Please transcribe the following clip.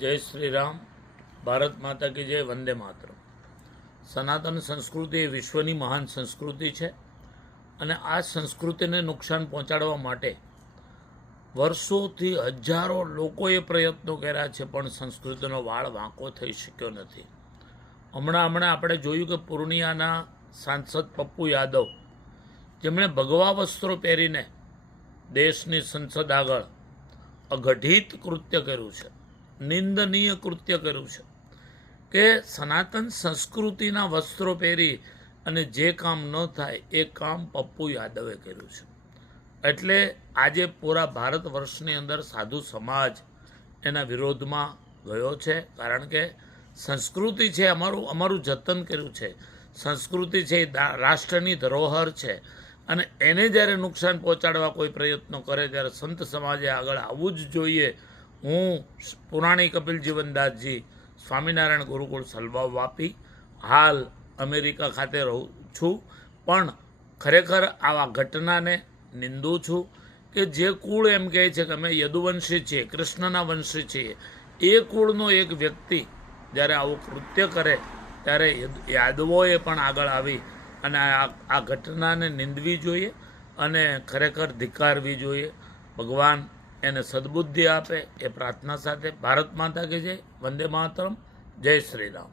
जय श्री राम। भारत माता की जय। वंदे मातरम। सनातन संस्कृति એ વિશ્વની મહાન સંસ્કૃતિ છે અને આ સંસ્કૃતિને નુકસાન પહોંચાડવા માટે વર્ષોથી હજારો લોકોએ પ્રયત્નો કર્યા છે, પણ સંસ્કૃતિનો વાળ વાંકો થઈ શક્યો નથી. હમણાં આપણે જોયું કે પૂર્ણિયાના સાંસદ પપ્પુ યાદવ, જેમણે ભગવા વસ્ત્રો પહેરીને દેશની સંસદ આગળ અઘટિત કૃત્ય કર્યું છે, નિંદનીય કૃત્ય કર્યું છે કે સનાતન સંસ્કૃતિના વસ્ત્રો પહેરી અને જે કામ ન થાય એ કામ પપ્પુ યાદવે કર્યું છે. એટલે આજે પૂરા ભારત વર્ષની અંદર સાધુ સમાજ એના વિરોધમાં ગયો છે, કારણ કે સંસ્કૃતિ છે, અમારું જતન કર્યું છે. સંસ્કૃતિ છે એ રાષ્ટ્રની ધરોહર છે, અને એને જ્યારે નુકસાન પહોંચાડવા કોઈ પ્રયત્નો કરે ત્યારે સંત સમાજે આગળ આવવું જ જોઈએ. હું પુરાણી કપિલ જીવનદાસજી, સ્વામિનારાયણ ગુરુકુળ સલવા વાપી, હાલ અમેરિકા ખાતે રહું છું, પણ ખરેખર આવા ઘટનાને નિંદું છું કે જે કુળ એમ કહે છે કે અમે યદુવંશી છીએ, કૃષ્ણના વંશી છીએ, એ કુળનો એક વ્યક્તિ જ્યારે આવું કૃત્ય કરે ત્યારે યાદવોએ પણ આગળ આવી અને આ ઘટનાને નિંદવી જોઈએ અને ખરેખર ધિક્કારવી જોઈએ. ભગવાન એને સદબુદ્ધિ આપે એ પ્રાર્થના સાથે ભારત માતા કે જય. વંદે માતરમ. જય શ્રી રામ.